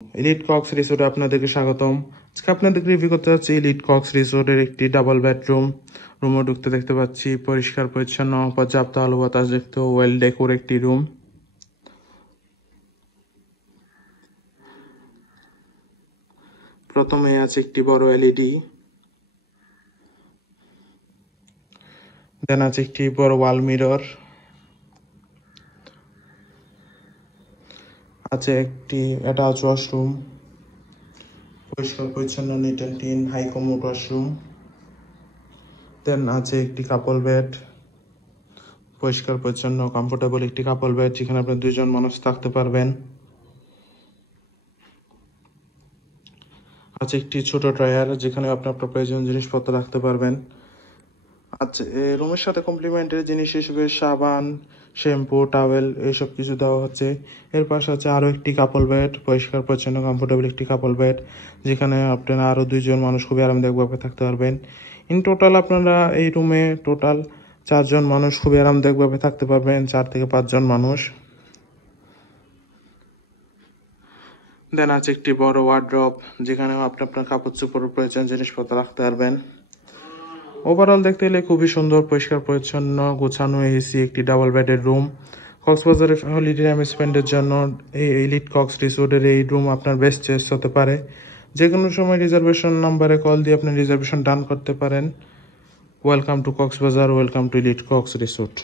Elite Cox রিসোর্টে আপনাদেরকে স্বাগতম। আজকে আপনাদেরকে রিভিউ করতে যাচ্ছি এলিট কক্স রিসোর্টের একটি ডাবল বেডরুম। রুমে ঢুকতে দেখতে পাচ্ছি পরিষ্কার পরিচ্ছন্ন, পর্যাপ্ত আলো বাতাস দেখতে ওয়েল ডেকোর একটি রুম। প্রথমে আছে একটি বড় এলইডি, দেন আছে একটি বড় ওয়াল মিরর, আছে একটি অ্যাটাচ ওয়াশরুম, পরিষ্কার পরিচ্ছন্ন neat and clean high commode washroom. Then আছে একটি কাপল বেড, পরিষ্কার পরিচ্ছন্ন কমফোর্টেবল একটি কাপল বেড যেখানে আপনি দুজন মানুষ থাকতে পারবেন। আছে একটি ছোট ড্রয়ার যেখানে আপনি আপনার প্রয়োজনীয় জিনিসপত্র রাখতে পারবেন। আছে রুমের সাথে কমপ্লিমেন্টারি জিনিস হিসেবে সাবান, শ্যাম্পু, টাওয়েল এইসব কিছু দেওয়া হচ্ছে। এর পাশে আছে আরও একটি কাপল বেড, পরিষ্কার পরিচ্ছন্ন কমফোর্টেবল একটি কাপল বেড যেখানে আপনারা আরও দুইজন মানুষ খুবই আরামদায়কভাবে থাকতে পারবেন। ইন টোটাল আপনারা এই রুমে টোটাল 4 জন মানুষ খুবই আরামদায়কভাবে থাকতে পারবেন, 4 থেকে 5 জন মানুষ। দেন আছে একটি বড় ওয়ার্ড্রপ যেখানে আপনি আপনার কাপড় চোপড়ের প্রয়োজন জিনিসপত্র রাখতে পারবেন। ওভারঅল দেখতে গেলে খুবই সুন্দর, পরিষ্কার পরিচ্ছন্ন, গোছানো এসি একটি ডাবল বেডের রুম। কক্সবাজারের হলিডে অ্যামিউজমেন্টের জন্য এই এলিট কক্স রিসোর্টের এই রুম আপনার বেস্ট চয়েস হতে পারে। যে কোনো সময় রিজার্ভেশন নাম্বারে কল দিয়ে আপনি রিজার্ভেশন ডান করতে পারেন। Welcome to Cox's Bazar, welcome to elite Cox resort.